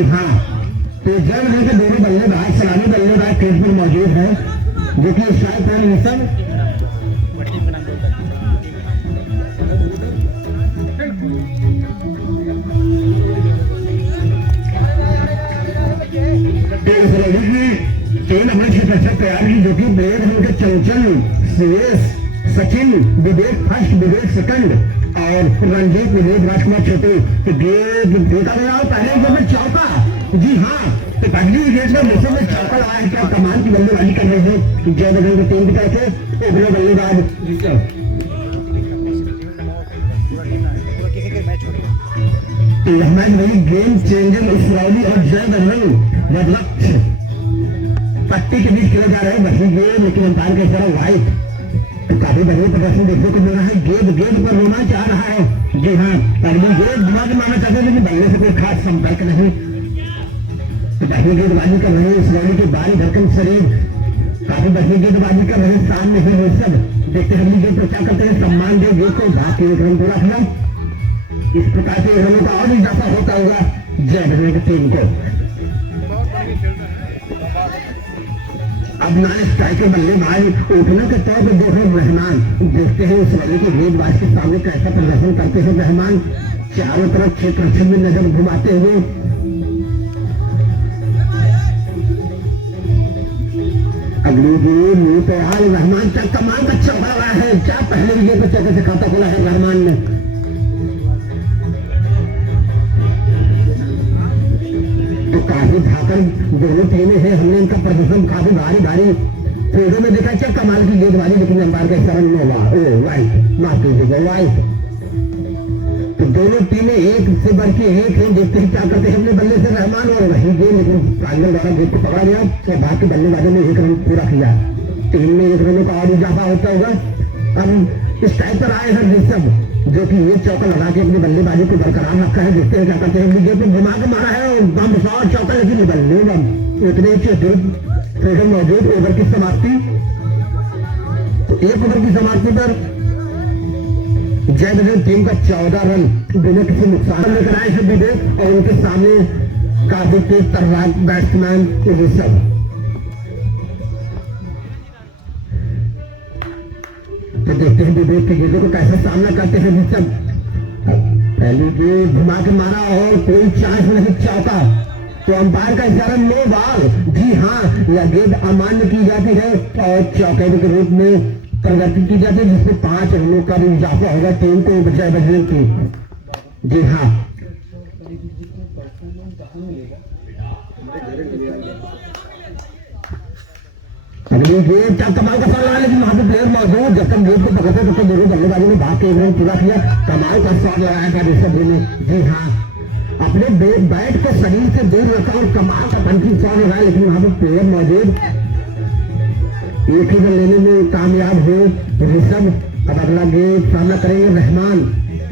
जी हाँ, तो जब है कि दोनों बल्लेबाज सलामी बल्लेबाज क्रीज पर मौजूद है, जो कि स्ट्राइक पर ऋषभ टीम अपने क्षेत्र तैयार की, जो कि ब्लेड उनके चंचल सुरेश सचिन विवेक फर्स्ट विवेक सेकंड और रणजीत विवेक राजकुमार छोटू। तो गेंद देखा गया पहले गेंद में चौका। जी हाँ, तो पहली गेंद में मौसम में चौका लगाया है। क्या कमाल की बल्लेबाजी कर रहे हैं जय बजरंग की टीम की तरफ से उभरे बल्लेबाज। तो यह मैच वही गेम चेंजर इसराइली और जय बजरंग मतलब पट्टी के बीच खेले जा रहे हैं वही गेम, लेकिन अंपायर का इशारा वाइट। काफी बढ़िया प्रदर्शन देखने को मिल रहा है। गेंद पर रोना चाह रहा है। जी हाँ, पहले गेंद दिमाग मारना चाहते हैं, लेकिन बल्ले से कोई खास संपर्क नहीं। तो पहली गेंदबाजी कर रहे हैं इसराइली की बारी धड़कन शरीर, काफी बढ़िया गेंदबाजी कर रहे हैं। सामने है ऋषभ, देखते हैं अगली गेंद पर क्या करते हैं। सम्मान दे गेंद को, बाकी एक रन पूरा किया। इस प्रकार से रनों का और इजाफा होता होगा जय बजरंग की टीम को। अब नए स्ट्राइकर बल्लेबाज ओपनर के तौर पर जो है रहमान, देखते हैं इस वाले के गेंदबाज के सामने कैसा प्रदर्शन करते हैं रहमान। चारों तरफ क्षेत्र में नजर घुमाते हुए अगली गेंद तैयार। रहमान क्या कमाल का चौका रहा है, क्या पहले गेंद पर चौके से खाता खोला है रहमान ने। तो काफी धाकर दोनों टीमें हैं, हमने इनका प्रदर्शन काफी भारी फील्डों में देखा। क्या कमाल की गेंदबाजी, लेकिन अंपायर का इशारा में वाइट माफ कीजिएगा वाइट। तो दोनों टीमें एक से बढ़ के एक है। देखते हैं क्या करते हैं अपने बल्ले से रहमान और वही गेंद, लेकिन प्रांगल द्वारा गेंद को पकड़ा गया और बाकी बल्लेबाजों ने एक रन पूरा किया। टीम में एक रनों का और इजाफा होता होगा। अब इस टाइप पर आए हैं ऋषभ, जो कि ये चौका लगा के अपनी बल्लेबाजी को बरकरार रखा है। देखते हैं क्या करते हैं। गेंद पे घुमा के मारा है और बम शॉट चौका, लेकिन बल्ले बम इतने फील्डर मौजूद। ओवर की समाप्ति, तो एक ओवर की समाप्ति पर जय बजरंग टीम का 14 रन बिना किसी नुकसान लेकर आए हैं विवेक और उनके सामने काफी तेज तर्रार बैट्समैन ऋषभ। तो देखते हैं विवेक के गेंदों को कैसे सामना करते हैं ऋषभ। पहली गेंद घुमा के मारा और कोई चांस नहीं, चौका। तो अंपायर का इशारा नो बॉल। जी हाँ, यह गेंद अमान्य की जाती है और चौके के रूप में परिवर्तित की जाती है, जिससे 5 रनों का भी इजाफा होगा टीम को जय बजरंग की। जी हाँ, अगली गेंद क्या कमाल का शॉट लगा, लेकिन वहां पे प्लेयर मौजूद। जब तक गेंद को पकड़ते तब तक दोनों बल्लेबाजों ने भाग के एक रन पूरा किया। कमाल का शॉट लगाया था ऋषभ ने। जी हाँ, अपने बैट को शरीर से दूर रखा और कमाल का पंचिंग शॉट लगाया, लेकिन वहां पर प्लेयर मौजूद। एक ही रन लेने में कामयाब हुए ऋषभ। अब अगला गेंद सामना करेंगे रहमान।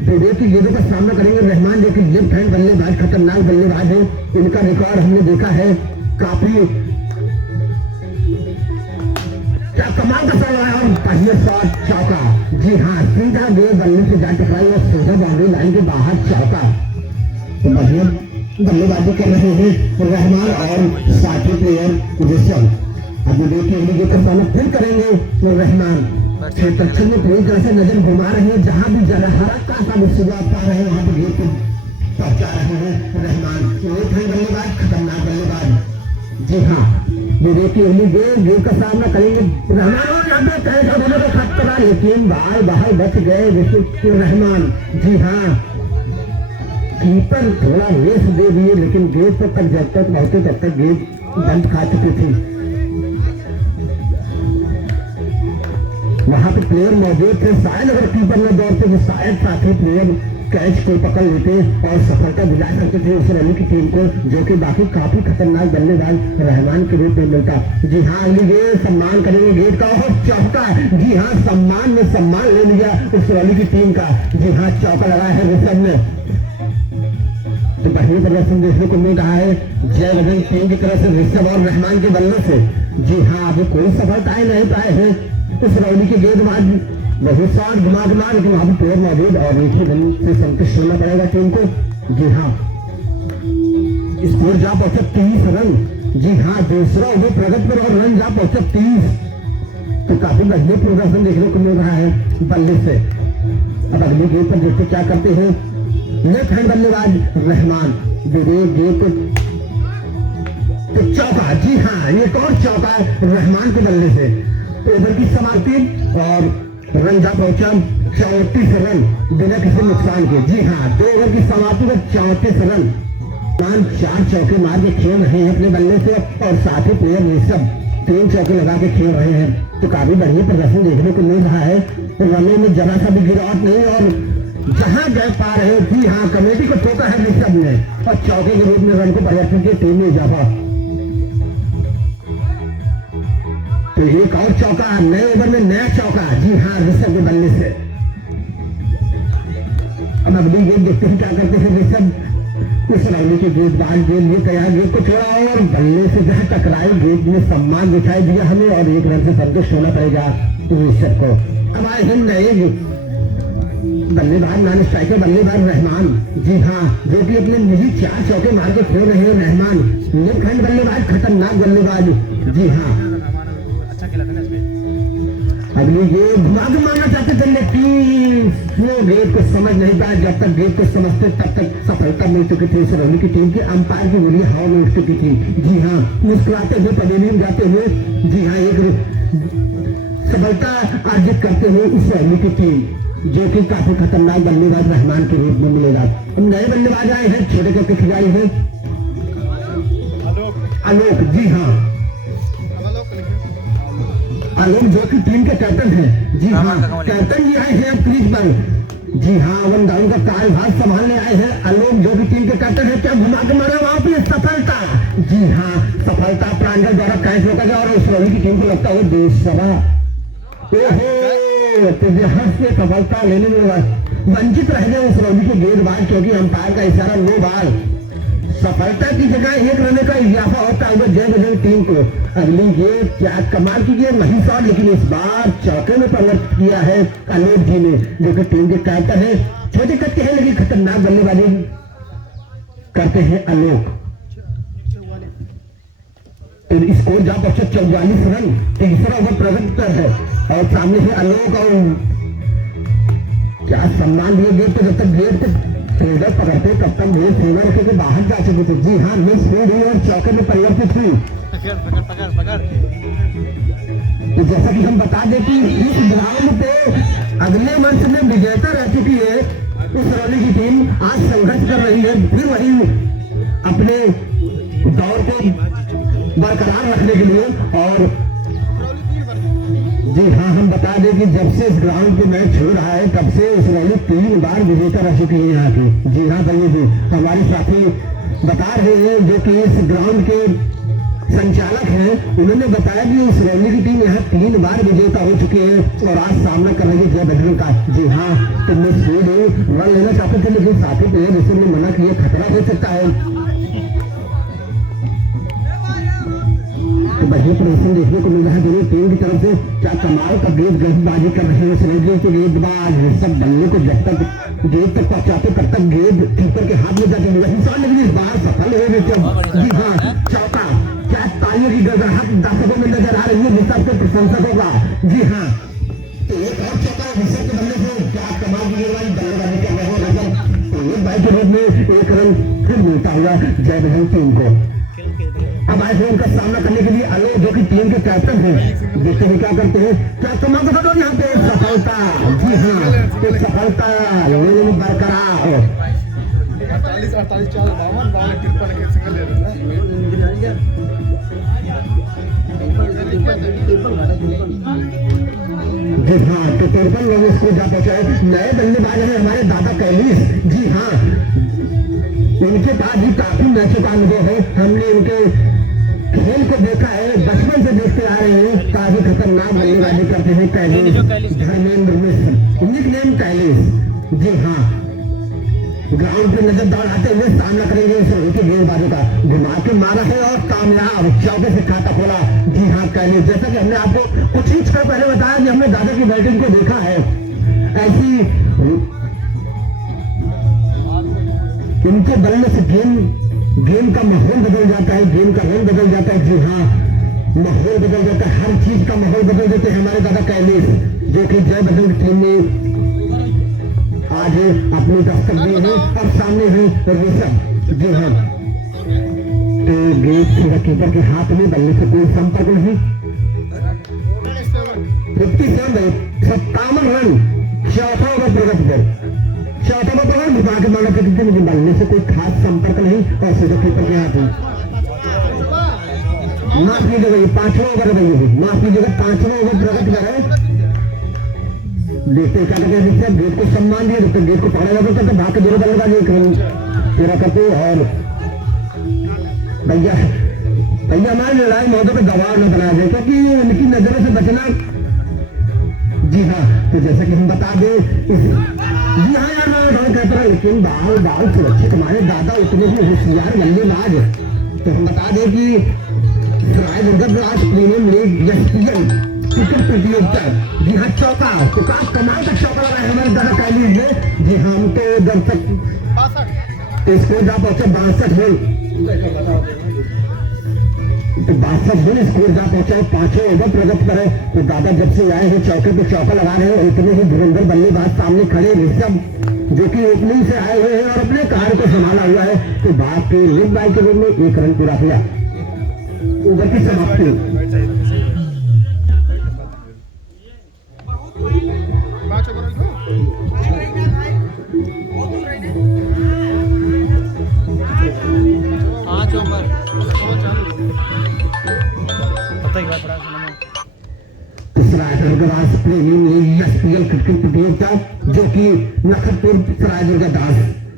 विवेक की गेंदों का सामना करेंगे रहमान, जो कि लेफ्ट हैंड बल्लेबाज खतरनाक बल्लेबाज है। इनका रिकॉर्ड हमने देखा है काफी। क्या कमाल का शॉट लगाया और पहले शॉट चौका। जी हाँ, सीधा गेंद बल्ले से जा टकराई और सीधा बाउंड्री लाइन के बाहर चौका। तो बढ़िया बल्लेबाजी कर रहे हैं रहमान और साथी प्लेयर ऋषभ। अब देखिए अगली गेंद का सामना फिर करेंगे रहमान। क्षेत्र में पूरी तरह से नजर घुमा रहे हैं, जहां भी जरा का शुरुआत पा रहे हैं वहां पर गेंद को पहुंचा रहे हैं रहमान। एक है बल्लेबाज, खतरनाक बल्लेबाज। जी हाँ, विवेक की अगली गेंद का सामना करेंगे रहमान। खतरा, लेकिन बाहर बच गए रहमान। जी हाँ, कीपर थोड़ा रेस दे दिए, लेकिन गेंद तक जब तक पहुंचे तब तक गेंद बंद खा चुकी थी। वहां पे प्लेयर मौजूद थे, शायद अगर कीपर न दौड़ते तो शायद साथी प्लेयर कैच को पकड़ लेते और सफलता दिला सकते थे उस रन की टीम को, जो कि बाकी काफी खतरनाक बल्लेबाज रहमान के रूप में मिलता। जी हाँ, अगली गेंद सम्मान करेंगे गेंद का और चौका। जी हाँ, सम्मान में सम्मान ले लिया उस रन की टीम का। जी हाँ, चौका लगाया है ऋषभ ने। तो बढ़िया प्रदर्शन देखने को मिल रहा है जय बजरंग टीम की तरफ से ऋषभ और रहमान के बल्ले से। जी हाँ, अभी कोई सफलताएं नहीं पाए हैं उस रौली के गेंदबाज। बहुत शॉट घुमा, लेकिन वहां पर प्लेयर मौजूद और एक ही रन से संतुष्ट होना पड़ेगा टीम को। जी हाँ, स्कोर जा पहुंचा 30 रन। जी हाँ, दूसरा ओवर प्रगति पर और रन जा पहुंचा 30। तो काफी मजबूत प्रदर्शन देखने को मिल रहा है बल्ले से। अब अगली गेंद पर देखते क्या करते हैं लेफ्ट हैंड बल्लेबाज रहमान। गेंद तो चौका। जी हाँ, एक और चौका रहमान के बल्ले से। ओवर की समाप्ति और रन जा पहुंचा 34 रन बिना किसी नुकसान के। जी हाँ, 2 ओवर की समाप्ति में 34 रन। 4 चौके मार के खेल रहे हैं अपने बल्ले से और साथ ही प्लेयर ऋषभ 3 चौके लगा के खेल रहे हैं। तो काफी बढ़िया प्रदर्शन देखने को मिल रहा है। रनों में जरा सा भी गिरावट नहीं और जहां गए पा रहे हो। जी हाँ, कमेटी को ठोका है ऋषभ ने और चौके के रूप में रन को परिवर्तन किया टीम में इजाफा। तो एक और चौका, नए ओवर में नया चौका। जी हाँ, ऋषभ के बल्ले से। अब अगली गेंद देखते हैं क्या करते हैं ऋषभ। उस रंग की गेंदबाज गेंद ये तैयार गेंद को छोड़ा और बल्ले से जहां टकराई गेंद ने सम्मान दिखाई दिया हमें और 1 रन से संतुष्ट होना पड़ेगा ऋषभ को। अब आए हैं नए बल्लेबाज, नॉन स्ट्राइकर बल्लेबाज रहमान। जी हाँ, जो कि अपने निजी 4 चौके मार के खेल रहे हैं रहमान। लेफ्ट हैंड बल्लेबाज, खतरनाक बल्लेबाज। जी हाँ, अगली गेंद मारना चाहते थे लेकिन वो गेंद को समझ नहीं पाया। जब तक गेंद को समझते तब तक सफलता मिल चुकी थी सिरोही की टीम के। अंपायर की गोली हवा में उठ चुकी थी। जी हाँ, मुस्कुराते हुए पवेलियन जाते हुए जी हाँ एक सफलता अर्जित करते हुए इस सिरोही की टीम, जो कि काफी खतरनाक बल्लेबाज रहमान के रूप में मिलेगा। नए बल्लेबाज आए हैं, छोटे छोटे खिलाड़ी हैं। आलोक। जी हाँ, आलोक जो कि टीम के कैप्टन हैं। जी हाँ, कैप्टन जी आए हैं क्रीज पर। जी हाँ, 1 डाउन का कार्यभार संभालने आए हैं आलोक जो कि टीम के कैप्टन है। क्या घुमा के मारा वहां पे सफलता। जी हाँ, सफलता प्रांजल द्वारा कैच रोका गया और उसरोली की टीम को लगता है 2 तो यहाँ से सफलता लेने में वंचित रह गए उसरोली के गेंदबाज, क्योंकि अंपायर का इशारा नो बॉल। सफलता की जगह 1 रन का इजाफा होता है जय बजरंग टीम को। अगली गेंद क्या कमाल की गेंद नहीं शॉट, लेकिन इस बार चौके में परिवर्तित किया है आलोक जी ने, जो कि टीम के कैप्टन है। छोटे कद के हैं लेकिन खतरनाक बल्लेबाजी करते हैं आलोक। स्कोर जा पहुंचा 44 रन। तीसरा ओवर प्रगति पर है और सामने है आलोक और क्या सम्मान दिए गेंद पे। जब तक गेंद पे फील्डर पकड़ते तब तक गेंद फील्डर के बाहर जा चुके थे। जी हाँ, मिस फील्ड हुई और चौके में परिवर्तित हुई। तो जैसा कि हम बता दें कि इस ग्राउंड पे अगले वर्ष में विजेता रह चुकी है उसरोली की टीम। आज संघर्ष कर रही है फिर वही अपने दौर को बरकरार रखने के लिए। और जी हाँ, हम बता दें कि जब से इस ग्राउंड पे मैच हो रहा है तब से उसरोली 3 बार विजेता रह चुकी है यहाँ की। जी हाँ भैया जी, हमारे साथी बता रहे हैं जो कि इस ग्राउंड के संचालक हैं, उन्होंने बताया कि उसरोली की टीम यहाँ 3 बार विजेता हो चुकी है और आज सामना कर रही है जय बजरंग का। जी हाँ, तो मैं रन लेना चाहते थे लेकिन साथी प्लेयर ऋषभ ने मना किया, खतरा हो सकता है। तो बढ़िया प्रदर्शन देखने को मिल रहा है दोनों टीम की तरफ से। क्या कमाल का गेंदबाजी कर रहे हैं उसरोली के गेंदबाज। ऋषभ बल्ले को जब तक गेंद तक पहुंचाते तब तक गेंद कीपर के हाथ में जाती है, लेकिन इस बार सफल हुए ऋषभ। जी हाँ, चौका। क्या तालियों की गड़गड़ाहट दर्शकों में नजर आ रही है ऋषभ के प्रशंसकों का। जी हाँ, तो एक और चौका ऋषभ के बल्ले से। क्या कमाल की गेंदबाजी बल्लेबाजी कर रहे हैं ऋषभ। एक बार के रूप में 1 रन फिर मिलता हुआ जय बजरंग टीम को। अब आए हैं उनका सामना करने के लिए आलोक जो कि टीम के कैप्टन हैं। देखते हैं क्या करते हैं। क्या कमाल का यहाँ पे सफलता। जी हाँ, एक सफलता लेने में बरकरार। 48 4 53 सिंगल ले रहे हैं। जी हाँ, तो 53 लोगों को जा पहुंचाए। नए बल्लेबाज हैं हमारे दादा कैलिस। जी हाँ, इनके पास भी काफी मैचों का अनुभव है। हमने इनके खेल को देखा है, बचपन से देखते आ रहे हैं। काफी खतरनाक बल्लेबाजी करते हैं कैलिस, धर्मेंद्र मिश्र, निकनेम कैलिस। जी हाँ, ग्राउंड पे नजर दौड़ाते हुए सामना करेंगे उसके गेंदबाजों का। घुमा के मारा है और कामयाब, चौके से खाता खोला। जी हाँ, कैलिस। जैसा कि हमने आपको कुछ ही क्षण पहले बताया कि हमने दादा की बैटिंग को देखा है, ऐसी इनके बल्ले से गेंद गेम का माहौल बदल जाता है, गेम का रंग बदल जाता है। जी हाँ, माहौल बदल जाता है, हर चीज का माहौल बदल देते हैं हमारे दादा कैलेश, जो कि जय बजरंग टीम में आज अपने दस्तक दिए हैं और सामने है ऋषभ। जी हाँ, तो गेट कीपर के हाथ में बल्ले से कोई संपर्क नहीं। 57 57 रन, चौथा ओवर प्रगति पर, चौथा ओवर पर विभाग के माना प्रगति मुझे बल्ले से कोई खास संपर्क नहीं और सीधा कीपर के हाथ में। माफ कीजिएगा, ये 5वां ओवर है, माफ कीजिएगा 5वां ओवर प्रगति कर है। देखते क्या कहते हैं, गेट को सम्मान दिया तो गेट को पकड़ा जाता था, भाग के दोनों बल्लेबाज एक रन पूरा करते। और भैया भैया हमारे लड़ाई मौके पर गवाह न बनाया जाए, क्योंकि उनकी नजरों से बचना। जी हाँ, तो जैसा कि हम बता दें, जी हाँ यार मैं रोड कहता हूँ, लेकिन बाल बाल सुरक्षित हमारे दादा उतने ही होशियार बल्लेबाज। तो हम बता दें कि Raigarh premium league SPL cricket प्रतियोगिता, जी हाँ चौका, तो काफी कमाल का चौका लगा है हमारे दादा कैलीज में। जी हाँ, हम तो दर्शक स्कोर जहाँ पहुंचे 62 है, तो 62 दिन स्कोर जहाँ पहुंचा है, 5वें ओवर प्रगति करे। तो दादा जब से आए हैं चौके पे चौका लगा रहे हैं, इतने ही धुरंधर बल्लेबाज सामने खड़े ऋषभ, जो कि ओपनिंग से आए हुए हैं और अपने कार्य को संभाला हुआ है। तो बात के लीग बाई के रूप में 1 रन पूरा किया, ओवर की समाप्ति। क्रिकेट प्रतियोगिता जो कि नखतपुर सरायदुर्गा दास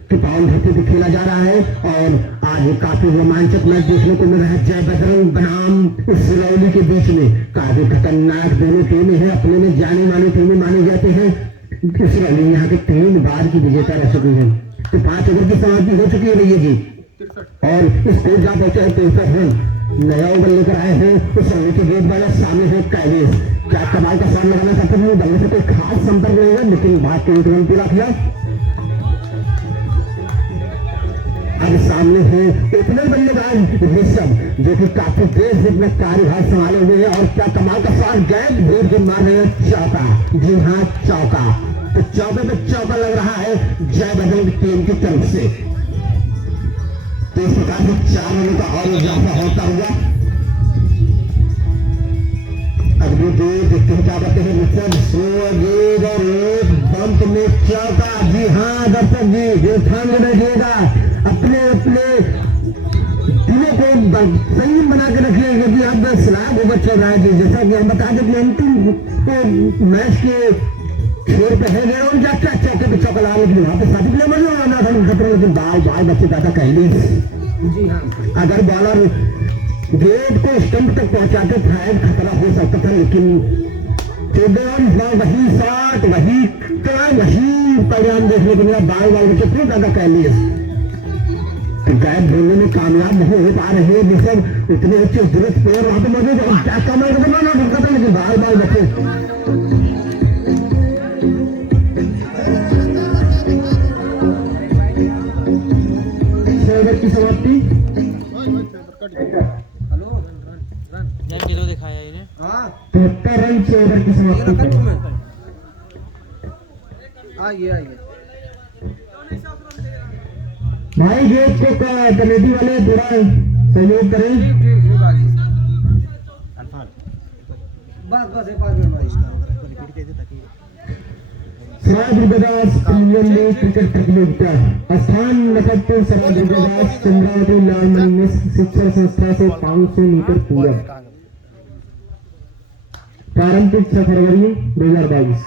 के पावन धरती पे खेला जा रहा है, और आज काफी रोमांचक मैच देखने को मिल रहा है। जय बजरंग बनाम सिरौली के बीच में काफी खतरनाक दोनों टीमें हैं, अपने में जाने माने टीमें माने जाते हैं। सिरौली यहाँ के 3 बार की विजेता रह चुकी है। तो 5 ओवर की समाप्ति हो चुकी है भैया जी, और स्कोर जहाँ पहुंचा है 63 रन। नया ओवर लेकर आए हैं तो सिरौली के गेंदबाज सामने है कैलेश, क्या कमाल का शॉट लगाना चाहते हैं, बल्ले से कोई खास संपर्क नहीं है, लेकिन भाग के 1 रन पूरा किया। अब सामने है ओपनर बल्लेबाज ऋषभ, जो कि काफी देर से अपना कार्यभार संभाले हुए हैं, और क्या कमाल का शॉट गैप दूर के मार रहे हैं चौका। जी हाँ चौका, तो चौके पे चौका लग रहा है जय बजरंग टीम की तरफ से। तो इस प्रकार से 4 रनों का और इजाफा होता हुआ अगली देर देखते हैं क्या करते हैं ऋषभ, गेंद और एक बंप में चौका। जी हाँ दर्शक जी, जो ठान में बैठिएगा, अपने अपने दिलों को संयम बना के रखिए, क्योंकि अब स्लैब ओवर चल रहा है। जैसा कि हम बता दें कि अंतिम मैच के छोर पे है और जाकर चौके पे चौका लगा, लेकिन वहां पे साथी प्लेयर मौजूद होना था, लेकिन बाल बच्चे दादा कैलीज। जी हाँ, अगर बॉलर गेट को स्टंप तक पहुंचाते शायद खतरा हो सकता था, लेकिन वही शॉट, वही परिणाम देखने को मिला। बाल बच्चे क्यों दादा कैलीज गैप ढूंढने में कामयाब नहीं हो पा रहे हैं। ऋषभ उतने अच्छे दुरुस्त प्लेयर वहां पे मौजूद है, क्या कमाल का बनाना ढूंढता था, लेकिन बाल बच्चे की समाप्ति। किलो दिखाया इन्हें, 73 रन से ओवर की समाप्ति करें। भाई गेट को कमेटी वाले थोड़ा सहयोग करें। सरायदुर्गादास प्रीमियर लीग क्रिकेट प्रतियोगिता, स्थान नखतपुर सरायदुर्गादास चंद्रावती लाल शिक्षण संस्था से 500 मीटर पूरब, प्रारंभिक 6 फरवरी 2022।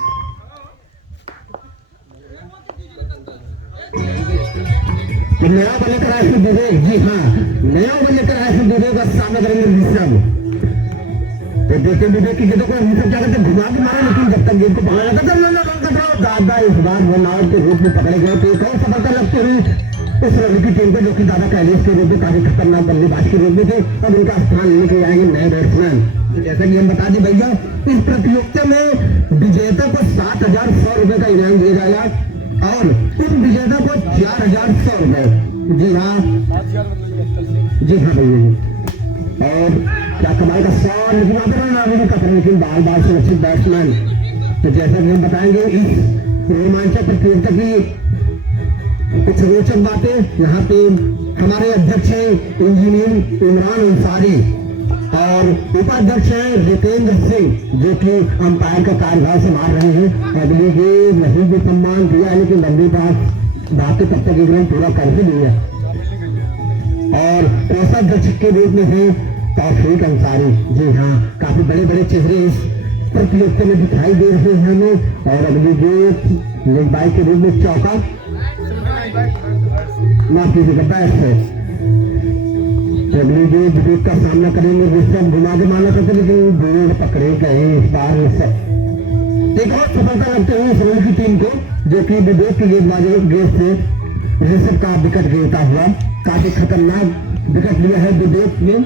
नया बने कर आए विवेक, जी हाँ नया बने कर आए विवेक का सामना करेंगे ऋषभ। तो देखते विवेक की गेंदों को ऋषभ क्या करते घुमा के मारा, लेकिन जब तक गेंद को पकड़ा जाता था दादा इस बार रनआउट के रूप में पकड़े गए। तो एक और सफलता लगती हुई इस रवि की टीम को, जो कि दादा कैलेश के रूप में काफी खतरनाक बल्लेबाज के रूप में थे। अब उनका स्थान लेके जाएंगे नए बैट्समैन। जैसा कि हम बता दें भैया, इस प्रतियोगिता में विजेता को 7,100 रुपए का इनाम दिया जाएगा और उन विजेता को 4,100 रुपए जी हाँ, लास्ट ईयर मतलब 71 से। जी हाँ भैया जी। और क्या कमाल का शॉट, लेकिन वहाँ पर ना का लेकिन बार बार सुरक्षित बैट्समैन। तो जैसा कि हम बताएंगे इस रोमांचक प्रतियोगिता की कुछ रोचक बातें, यहाँ पे हमारे अध्यक्ष हैं इंजीनियर इमरान अंसारी और उपाध्यक्ष हैं रितेंद्र सिंह, जो कि अंपायर का कार्यभार संभाल रहे हैं। अगली गेंद नहीं भी सम्मान दिया है, लेकिन लंबी बातें तब तक एक रन पूरा कर ही दिया। और कोषाध्यक्ष के रूप में है तौफीक अंसारी। जी हाँ, काफी बड़े बड़े चेहरे इस प्रतियोगिता में दिखाई दे रहे हैं हमें। और अगली गेंद लेग बाई के रूप में चौका, माफ कीजिएगा, बैट है। अगली गेंद विकेट का सामना करेंगे, जिससे हम घुमा के मारना करते, लेकिन गेंद पकड़े गए इस बार। एक और सफलता लगते हुए इसरोल की टीम को, जो कि विदेश की गेंद से ऋषभ का विकेट गिरता हुआ, काफी खतरनाक विकेट लिया है विदेश में।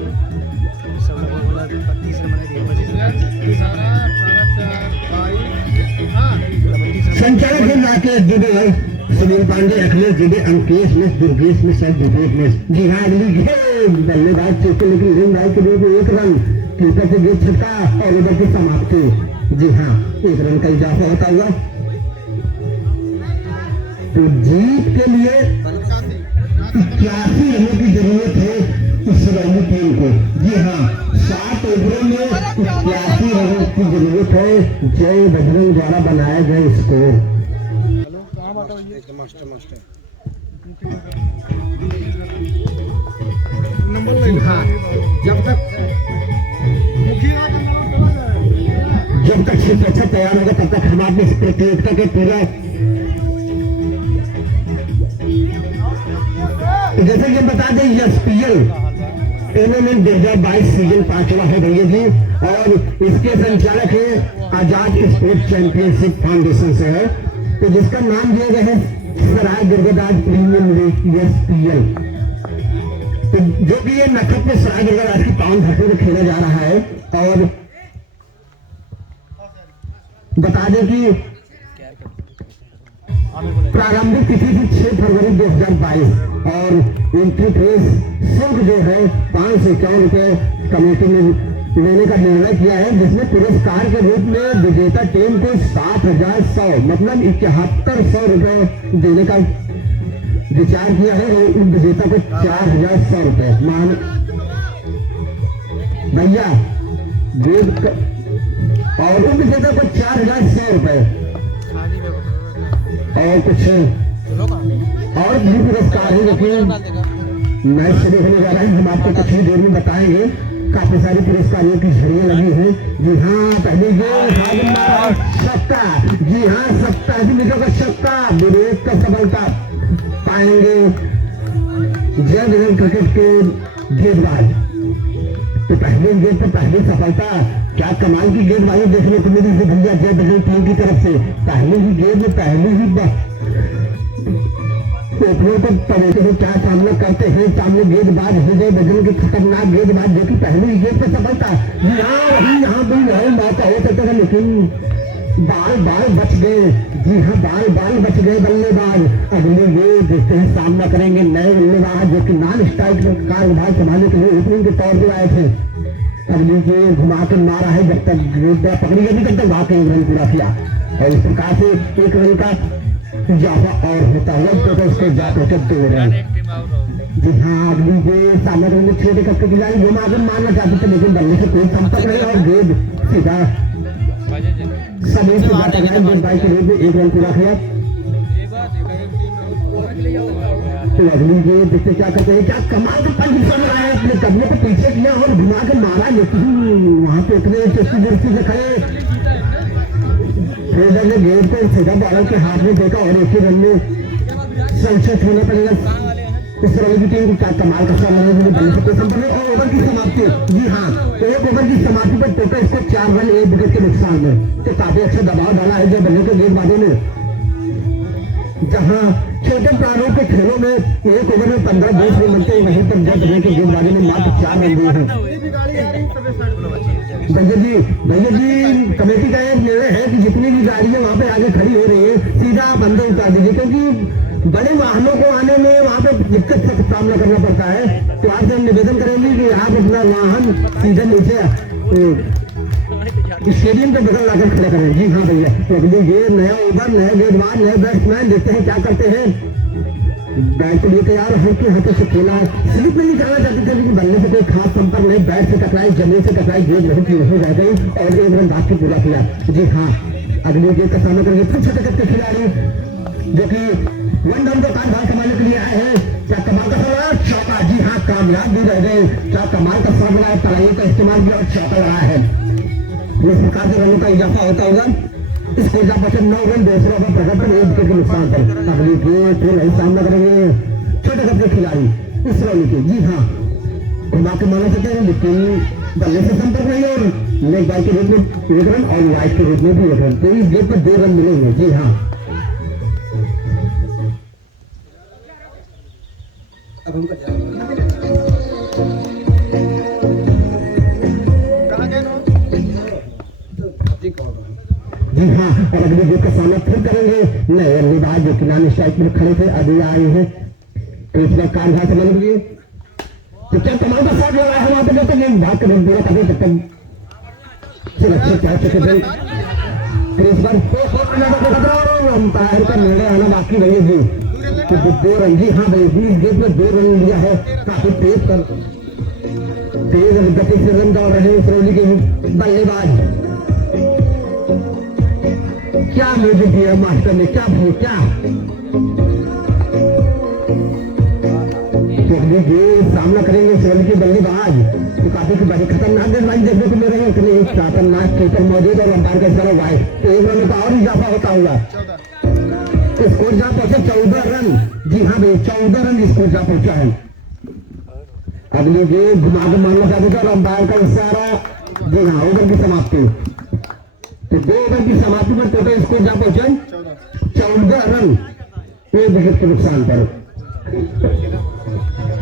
संचालक है राकेश दुबे, सुनील पांडे, अखिलेश दुबे, अंकेश मिश्र, दुर्गेश मिश्र, विवेक मिश्र। जी हाँ, अगली गेंद बल्लेबाज चौके, लेकिन गेंद बाई के लिए एक रन, कीपर से गेंद छटका और ओवर की समाप्ति। जी हाँ, एक रन का इजाफा होता हुआ। तो जीत के लिए 81 रनों की जरूरत है इस रंगी टीम को। जी हाँ, 7 ओवरों में 81 रनों की जरूरत है जय बजरंग द्वारा बनाया गया स्कोर। हेलो, कहाँ बात है ये? मास्टर नंबर जी नहीं। हाँ, जब तक क्षेत्र अच्छा तैयार होगा तब तक हम आपने इस प्रतियोगिता के पूरा, जैसे कि बता दें एसपीएल टूर्नामेंट 2022 सीजन 5वां है भैया जी। और इसके संचालक है आजाद स्पोर्ट्स चैंपियनशिप फाउंडेशन से है, तो जिसका नाम दिया गया है सराय दुर्गादास प्रीमियम लीग एसपीएल। तो जो कि ये नखत में सराय दुर्गादास की पावन धरती में खेला जा रहा है। और बता दें कि प्रारंभिक तिथि थी 6 फरवरी 2022 और एंट्री फीस शुल्क जो है 551 रुपए कमेटी ने लेने का निर्णय किया है, जिसमें पुरस्कार के रूप में विजेता टीम को 7,100 मतलब 7100 रुपए देने का विचार किया है और उन विजेता को 4,100 रुपए मान भैया और उन विजेता को 4,100 रुपए और कुछ और भी पुरस्कार है, लेकिन मैच शुरू होने जा रहा है, हम आपको कुछ ही देर में बताएंगे। काफी सारी पुरस्कारों की झड़ियां लगी हैं। जी हाँ, पहली गेंद छक्का, जी हाँ 87 मीटर का छक्का, विवेक का सफलता पाएंगे जय बजरंग क्रिकेट के गेंदबाज। तो पहले गेंद पर पहली सफलता, क्या कमाल की गेंदबाजी देखने को मिली है भैया जय बजरंग टीम की तरफ से। पहले ही गेंद में पहले ही ओपनर को तरीके से क्या सामना करते हैं, सामने गेंदबाज विजय बजरंग की खतरनाक गेंदबाज, जो कि पहले ही गेंद पर सफलता। यहाँ भी यही मौका हो सकता है, लेकिन बाल बच गए। जी हाँ, बाल बच गए बल्लेबाज। अगली गेंद देखते हैं, सामना करेंगे नए बल्लेबाज जो कि नॉन स्ट्राइक का कार्यभार संभालने के लिए ओपनिंग के तौर पर आए थे। अगली गेंद घुमा कर मारा है, जब तक गेंद पकड़ी गई तब तक वहां पे एक रन पूरा किया और इस प्रकार से एक रन का इजाफा और होता हुआ तो उसको जाकर 2 रन। जी हाँ, अगली गेंद सामने करेंगे, छोटे कप की खिलाड़ी घुमा कर मारना चाहते थे, लेकिन बल्ले से कोई संपर्क नहीं और गेंद सीधा सभी से बात लगाई गेंद बाई के रूप में 1 रन पूरा किया। तो अगली गेंद देखते क्या करते हैं, क्या कमाल का पंच चल रहा है, अपने कदमों को पीछे किया और घुमा के मारा, लेकिन वहां पे इतने चुस्ती दृष्टि से खड़े ट्रेडर ने गेंद को सीधा बॉलर के हाथ में देखा और एक ही रन में संशय होने पड़ेगा इस रन की टीम को। क्या कमाल का शॉट लगा, बल्ले से कोई संपर्क और ओवर की समाप्ति। जी हाँ, एक ओवर की समाप्ति पर टोटल इसको 4 रन 1 विकेट के नुकसान में, तो काफी अच्छा दबाव डाला है जब बल्ले के गेंदबाजों ने। जहाँ छोटे प्रारूप के खेलों में एक ओवर में 15-20 रन बनते हैं, वहीं पर जब बल्ले के गेंदबाजों ने मात्र 4 रन दिए हैं। भैया जी कमेटी का एक निर्णय है कि जितनी भी गाड़ियां वहां पे आगे खड़ी हो रही है सीधा आप अंदर उतार दीजिए, क्योंकि बड़े वाहनों को आने में वहाँ पे दिक्कत का सामना करना पड़ता है। तो आपसे हम निवेदन करेंगे कि आप अपना वाहन सीधे नीचे स्टेडियम के बगल लाकर खड़ा करें। जी हाँ भैया, तो अगली ये नया ओवर, नए गेंदबाज, नए बैट्समैन देखते हैं क्या करते हैं। बैट को लेकर यार हल्के हाथों से खेला है, स्लिप में निकालना चाहते थे लेकिन बल्ले से कोई खास संपर्क नहीं, बैट से टकराई, जमीन से टकराई, गेंद बहुत हो जा गई और एक रन भाग के पूरा किया। जी हाँ, अगली गेंद का सामना करेंगे फिर छोटे कद के खिलाड़ी जो कि वन डाउन का कार्यभार संभालने के लिए आए हैं। क्या कमाल का सवाल, चौका। जी हाँ, कामयाब भी रह गए। क्या कमाल का सवाल है, तलाइयों का इस्तेमाल किया और चौका लगा है। इस प्रकार से रनों का इजाफा होता होगा। इस इजाफा से 9 रन, दूसरा ओवर प्रदर्शन 1 विकेट के नुकसान पर। अगली गेंद फिर नहीं सामना करेंगे छोटे कद के खिलाड़ी इस रन के। जी हाँ, घुमा के माना सकते हैं लेकिन बल्ले से संपर्क नहीं और लेग बाई के रूप में 1 रन और वाइड के रूप में भी 1 रन। तो इस गेंद पर 2 रन मिलेंगे। जी हाँ, अब हमका जी हाँ, और अगले गेंद का सामना फिर करेंगे नए बल्लेबाज जो कि नाम स्ट्राइक में खड़े थे, अभी आए हैं तो इसका कार्यभार संभालने के लिए। तो क्या कमाल का शॉट लगा है वहां पे, जब तक गेंद भाग कर पूरा कभी तब तक सुरक्षित पहुंच चुके थे। फिर इस बार अंपायर का निर्णय आना बाकी रही जी। तो 2 रन, जी हाँ भाई, इस गेंद में 2 रन लिया है, काफी तेज गति से रन दौड़ रहे हैं सिरोली के बल्लेबाज। क्या म्यूजिक दिया मास्टर ने, क्या भाई क्या। सामना करेंगे सिरोली के बल्लेबाज तो काफी बड़ी खतरनाक गेंदबाजी देखने को मिल रही है। उसने एक खतरनाक कीपर मौजूद और अंपायर का इशारा हुआ है तो 1 रन का और इजाफा होता हुआ स्कोर जहाँ पहुंचे 14 रन। जी हाँ भाई, 14 रन स्कोर जहाँ पहुंचा है। अगली गेंद घुमा के मारना चाहते थे और अंपायर का इशारा। जी हाँ, ओवर की समाप्ति। तो 2 ओवर की समाप्ति पर टोटल स्कोर जहाँ पहुंचे 14 रन 1 विकेट के नुकसान पर।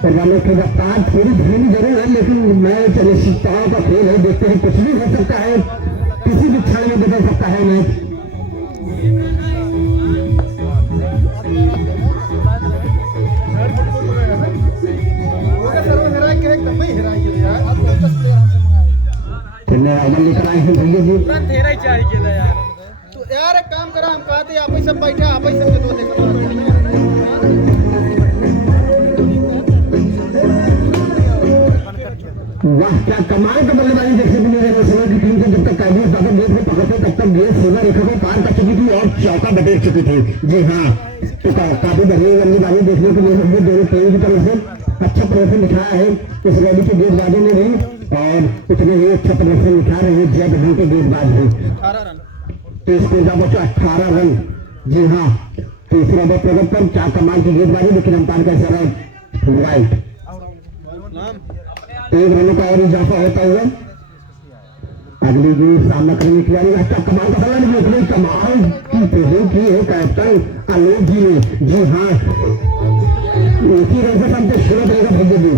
वालों की रफ्तार थोड़ी धीमी जरूर है लेकिन मैच अनिश्चितताओं का खेल है। देखते हैं कुछ भी हो सकता है, किसी भी क्षण में बदल सकता है मैच। लेकर आए हैं भैया जी, तो यार एक काम करा, हम कहते आप ही सब बैठा, आप ही सब दो देखो। वाह, क्या कमाल का बल्लेबाजी देखने को मिल रही है समय की टीम को। जब तक कैबिनेट दादा गेंद को पकड़ते तब तक गेंद सीधा रेखा को पार कर चुकी थी और चौका बटेर चुकी थी। जी हाँ, तो काफी बढ़िया बल्लेबाजी देखने को मिल रही है दोनों टीम की तरफ से। अच्छा प्रदर्शन दिखाया है इस रैली के गेंदबाजों ने भी और उतने ही अच्छा प्रदर्शन दिखा रहे हैं जय बदल के गेंदबाज भी। 18 रन तो इसको जब बचा 18 रन। जी हाँ, तीसरा ओवर प्रदर्शन, क्या कमाल की गेंदबाजी लेकिन अंपायर का इशारा वाइट। 1 रनों का और इजाफा होता हुआ अगली गेंद सामना करने के लिए अच्छा कमाल का सलाह निकले, कमाल की फील्डिंग की है कैप्टन आलोक जी ने। जी हाँ, इसी रन से हमको शुरू करेगा भैया जी।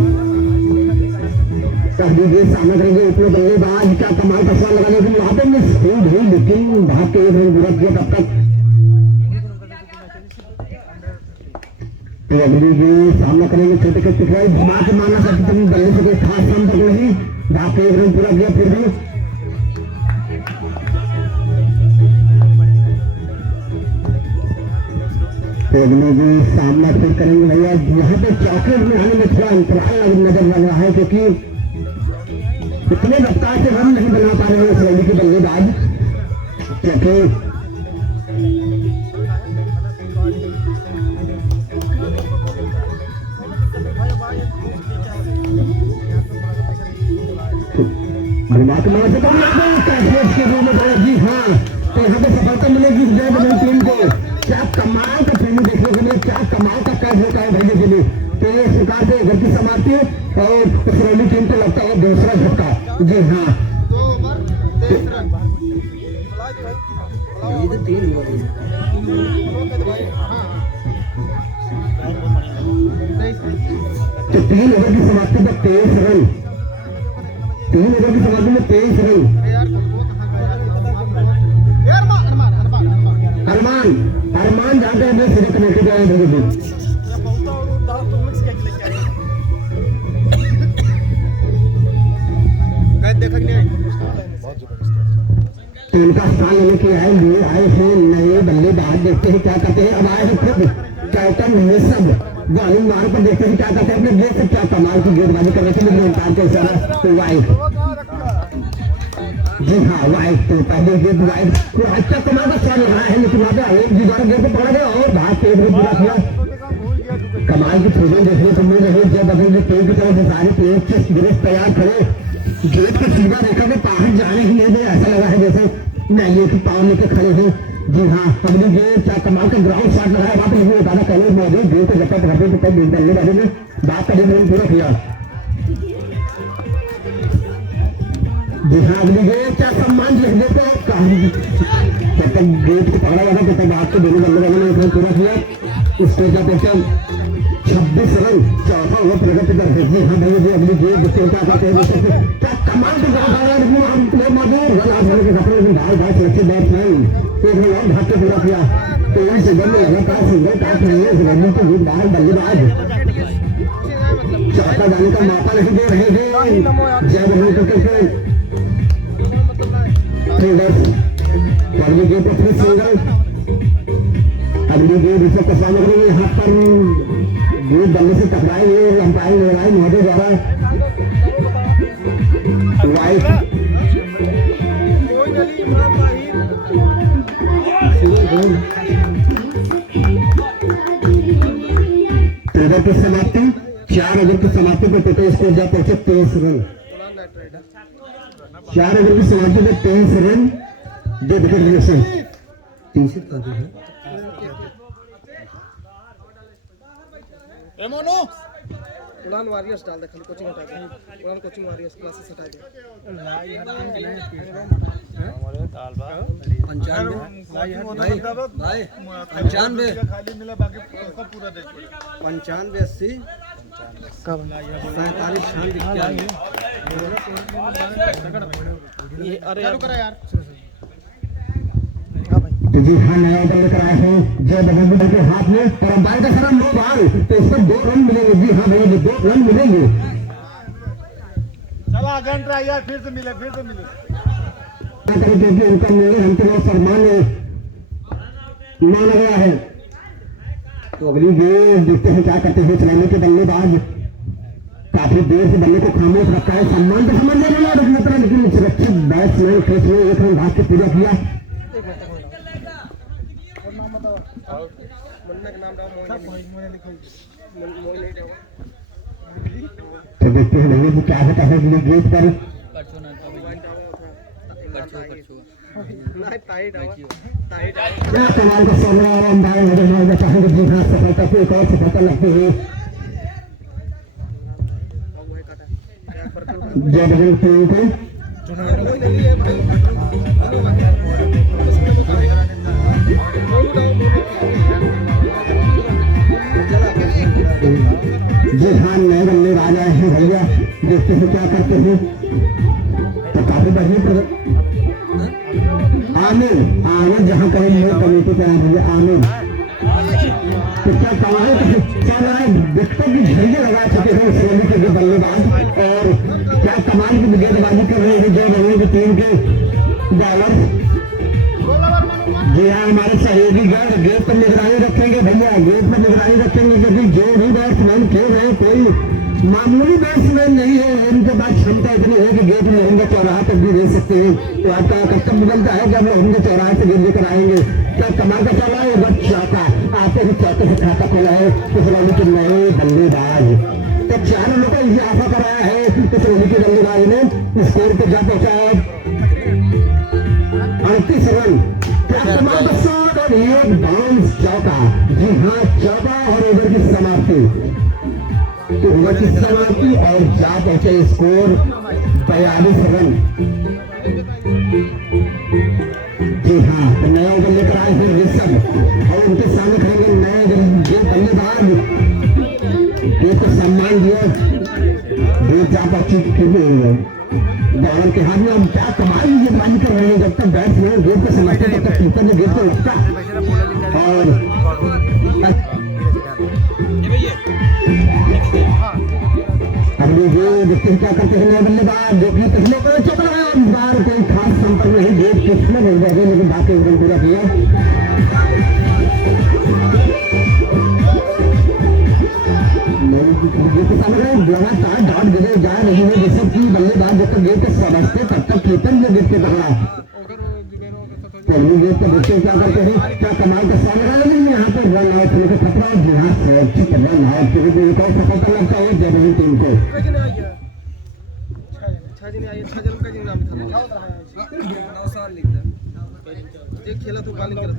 अगली गेंद सामना करेंगे अपने बल्लेबाज, क्या कमाल का सलाह लगा लेकिन वहां पर मिस हुई लेकिन भाग के 1 रन पूरा किया तब तक। तो अगली गेंद सामना करेंगे छोटे के खिलाड़ी, घुमा के मारना चाहते थे बल्ले से कोई खास संपर्क नहीं, भाग के 1 रन पूरा किया। फिर भी तो अगली गेंद सामना फिर करेंगे भैया। यहाँ पे चौके में आने में थोड़ा अंतराल नजर लग रहा है क्योंकि इतने रफ्तार से रन नहीं बना पा रहे हैं इस रैली के बल्लेबाज क्योंकि जी हाँ, तो यहाँ पे सफलता मिलेगी जय बदल टीम को। क्या कमाल का फील्डिंग देखने को मिले, क्या कमाल का कैच होता है भैया के लिए। तो ये सरकार से घर की समाप्ति और उस रैली टीम को लगता है दूसरा झटका। जी हाँ, 2 ओवर 23 रन। ये तो 3 ओवर तो 3 ओवर की समाप्ति पर 23 रन, 3 ओवर की समाप्ति में 23 रन। अरमान जाते हैं मैं सीधे कमेटी पे आए थे देखा नहीं आई तो उनका स्थान लेने के आए हैं नए बल्लेबाज। देखते हैं क्या करते हैं। अब आए हैं खुद कैप्टन निसब बॉलिंग मार पर देखते हैं क्या करते हैं। अपने गेंद से क्या कमाल की गेंदबाजी कर रहे थे लेकिन उनका के इशारा तो वाइड। जी हाँ वाइड। तो पहले गेंद वाइड को अच्छा कमाल का शॉट लगा है लेकिन वहां पे एक दोबारा गेंद को पकड़ गया और भाग के एक पूरा किया। कमाल की फील्डिंग देखने को मिल रही है जब अगर टीम की तरफ से सारे प्लेयर के गिरफ्त तैयार खड़े गेट को सीधा देखा कि बाहर जाने ही नहीं दे। ऐसा लगा है जैसे नहीं कि पावर लेके खड़े हैं। जी हाँ अगली गेंद क्या कमाल का ग्राउंड शॉट लगाया वहां पर नहीं होता था पहले मौजूद गेंद को जब तक हटे तब बल्लेबाजी ने बात का गेंद पूरा किया। जी हाँ अगली गेंद क्या सम्मान लिख देते जब तक गेंद को पकड़ा गया था तब तक बात को दोनों बल्लेबाजों ने पूरा किया। उसको जब 26 रन चौथा ओवर प्रगति कर सकते हैं। भाई जो अगली गेंद क्या कहते हैं क्या कमाल की हम प्लेयर मौजूद रन आउट होने के सपने में ढाल सुरक्षित बैट्समैन एक रन और भाग के पूरा किया। तो यहाँ से बंद लगातार सिंगल काट रही है रनों को भी बाहर बल्लेबाज चौथा जाने का मौका नहीं दे रहे हैं। जय बल्ले करके अगली गेंद पर फिर सिंगल। अगली गेंद इसे कसाने के लिए हाथ पर गेंद बल्ले से टकराई हुई अंपायर लड़ाई महोदय द्वारा वाइड। ओवर की समाप्ति 4 ओवर की समाप्ति पर टोटल स्कोर जा पहुंचे 23 रन। 4 ओवर की समाप्ति पर 23 रन 2 विकेट गिरफ्तार 30 है। मोनो उड़ान वॉरियर्स डाल दे खाली कोचिंग हटा दे उड़ान कोचिंग वॉरियर्स क्लासेस हटा दे हमारे दाल बा 95 खाली मिला बाकी सबका पूरा दे 95 80 कब 47 ये अरे चालू करा यार। जी हाँ नया बल्ले लेकर आए हैं जय बल्ले के हाथ में और अंपायर का सारा नो बॉल तो इस पर 2 रन मिलेंगे। जी हाँ भैया 2 रन मिलेंगे। चला घंटा यार फिर से मिले क्योंकि उनका निर्णय हमको बहुत सम्मान माना गया है। तो अगली गेंद देखते हैं क्या करते हैं चलाने के बल्लेबाज काफी देर से बल्ले को खामोश रखा है। सम्मान तो समझ नहीं रहा लेकिन सुरक्षित बैट्समैन खेच में एक रन भाग के पूरा किया। तो देखते हैं भैया जी क्या होता है गेट पर क्या कमाल का सोना और अंदाज चाहेंगे। जी हाँ सफलता से एक और सफलता लगती है जय बजरंग टीम को। जी हाँ नए बल्लेबाज आए हैं भैया देखते हैं क्या करते हैं। तो काफी बढ़िया आमिर जहाँ कहीं नए कमेटी पे आए भैया आमिर तो क्या कमाल चल रहा है। विकेट की झंडे लगा चुके हैं श्रेणी के जो बल्लेबाज और क्या कमाल की गेंदबाजी कर रहे हैं जो रही की टीम के बॉलर। जी हाँ हमारे सहयोगी गण गेंद पर निगरानी रखेंगे भैया गेंद पर निगरानी रखेंगे क्योंकि जो भी बैट्समैन खेल रहे हैं कोई मामूली बैट्समैन नहीं है। उनके पास क्षमता इतनी है कि गेंद में होंगे चौराहा तक भी दे सकते हैं। तो आपका कस्टम बदलता है कि हम होंगे चौराहे से गेंद लेकर आएंगे। क्या कमाल का चला है बस चौका आते ही चौके से खाता खोला है कुछ के नए बल्लेबाज। तो 4 रनों का इजाफा कराया है कुछ के बल्लेबाज ने स्कोर पे जा पहुंचा है 38 रन। और एक बाउंस चौका। जी हाँ चौका और ओवर की समाप्ति ओवर की समाप्ति और जा पहुंचे स्कोर 42 रन। जी हाँ तो नया ओवर लेकर आए फिर ऋषभ और उनके सामने खड़ेंगे नए बल्लेबाज एक सम्मान दिया जा पहुंची बॉलर के हाथ में। हम क्या कमाल गेंदबाजी कर रहे हैं जब तक बैट्समैन गेंद को समझते तब तक कीपर ने गेंद को लगता क्या करते हैं नए बल्लेबाज देखिए पिछले को चौका है और इस बार कोई खास संपर्क नहीं गेट पिछले नहीं गए लेकिन बाकी रन पूरा किया लगातार डॉट गिरे जा रही है जैसे कि बल्लेबाज जब तक गेट को समझते तब तक कीपर ने गेट के पकड़ा पहली गेट को देखते क्या करते हैं क्या कमाल का सामना लेकिन यहाँ पर रन आउट होने का खतरा बिहार सुरक्षित रन आउट क्योंकि एक और सफलता लगता है जर्मनी टीम को खेला तो गाली कर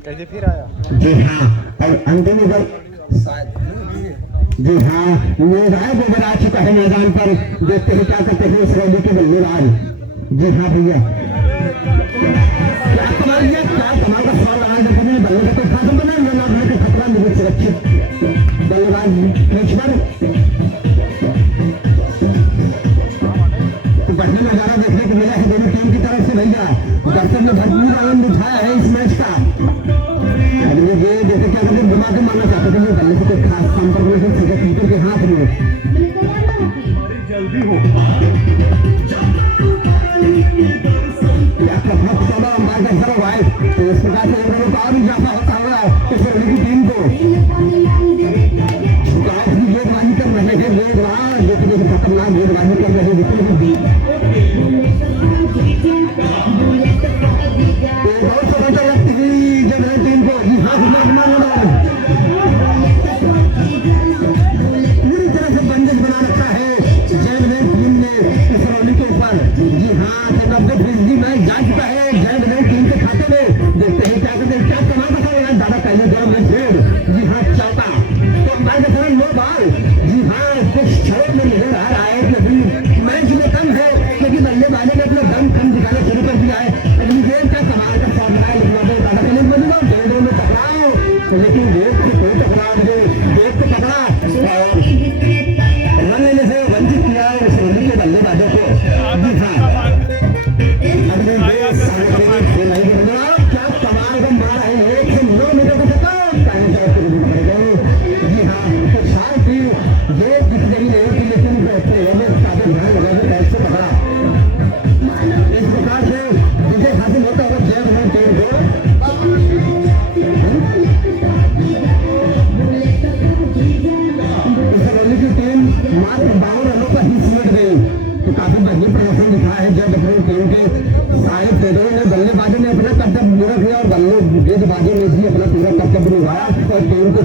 कैसे फिर आया जी हाँ और अंतिम ओवर जी हाँ मेघालय ओवर आ चुका है मैदान पर देखते हैं क्या करते हैं इस रैली के बल्लेबाज जी हाँ भैया क्या कमाल का सवाल लगा देते हैं बल्ले का कोई खास बना रन आउट का खतरा नहीं सुरक्षित बल्लेबाज पिच पर बढ़िया नजारा देखने को मिला है दोनों टीम की तरफ से भैया दर्शक ने भरपूर आनंद उठाया है इस मैच का अगले ये जैसे क्या करते घुमा के मारना चाहते थे बल्ले से कोई खास संपर्क नहीं सीधे कीपर के हाथ में जल्दी हो अंबार का सर वाइफ तो इस प्रकार से और भी इजाफा होता हुआ इस रैली की टीम को गेंदबाजी कर रहे थे गेंदबाज जो कि खतरनाक गेंदबाजी कर रहे थे बहुत सफलता लगती थी जब टीम को पूरी तरह से बंदिश बना रखा है जयवेद टीम ने इस रैली के ऊपर जी हाँ 90% मैच जा चुका है जयवेद टीम के खाते में देखते हैं क्या करते हैं क्या कमाल का है दादा पहले गर्म में फिर जी हाँ चौका तो अंबार का सरल 9 बॉल जी हाँ कुछ छड़ों में नजर आ रहा है लेकिन मैच में कम है लेकिन बल्लेबाजी ने अपना दम कम दिखाना शुरू कर दिया है अगली गेंद का कमाल का शॉट लगाया लेकिन दादा पहले बनेगा दोनों में टकराओ लेकिन गेंद से कोई टकराव नहीं गेंद को पकड़ा रन लेने से वंचित किया है उस रैली के बल्लेबाजों को जी हाँ अगले क्या कमाल का मार है 109 मीटर का छक्का जी हाँ तो शायद ही ये दिख रही नहीं थी लेकिन काफी ध्यान लगा के पैर से पकड़ा इस प्रकार से विजय हासिल होता हुआ जय बना टीम को इस रैली की टीम मात्र 52 रनों पर ही सिमट गई तो काफी बढ़िया प्रदर्शन दिखा है जब अपनी टीम के सारे प्लेयरों ने बल्लेबाजों ने अपना कर्तव्य पूरा किया और गेंदबाजों ने भी अपना पूरा कर्तव्य निभाया और टीम को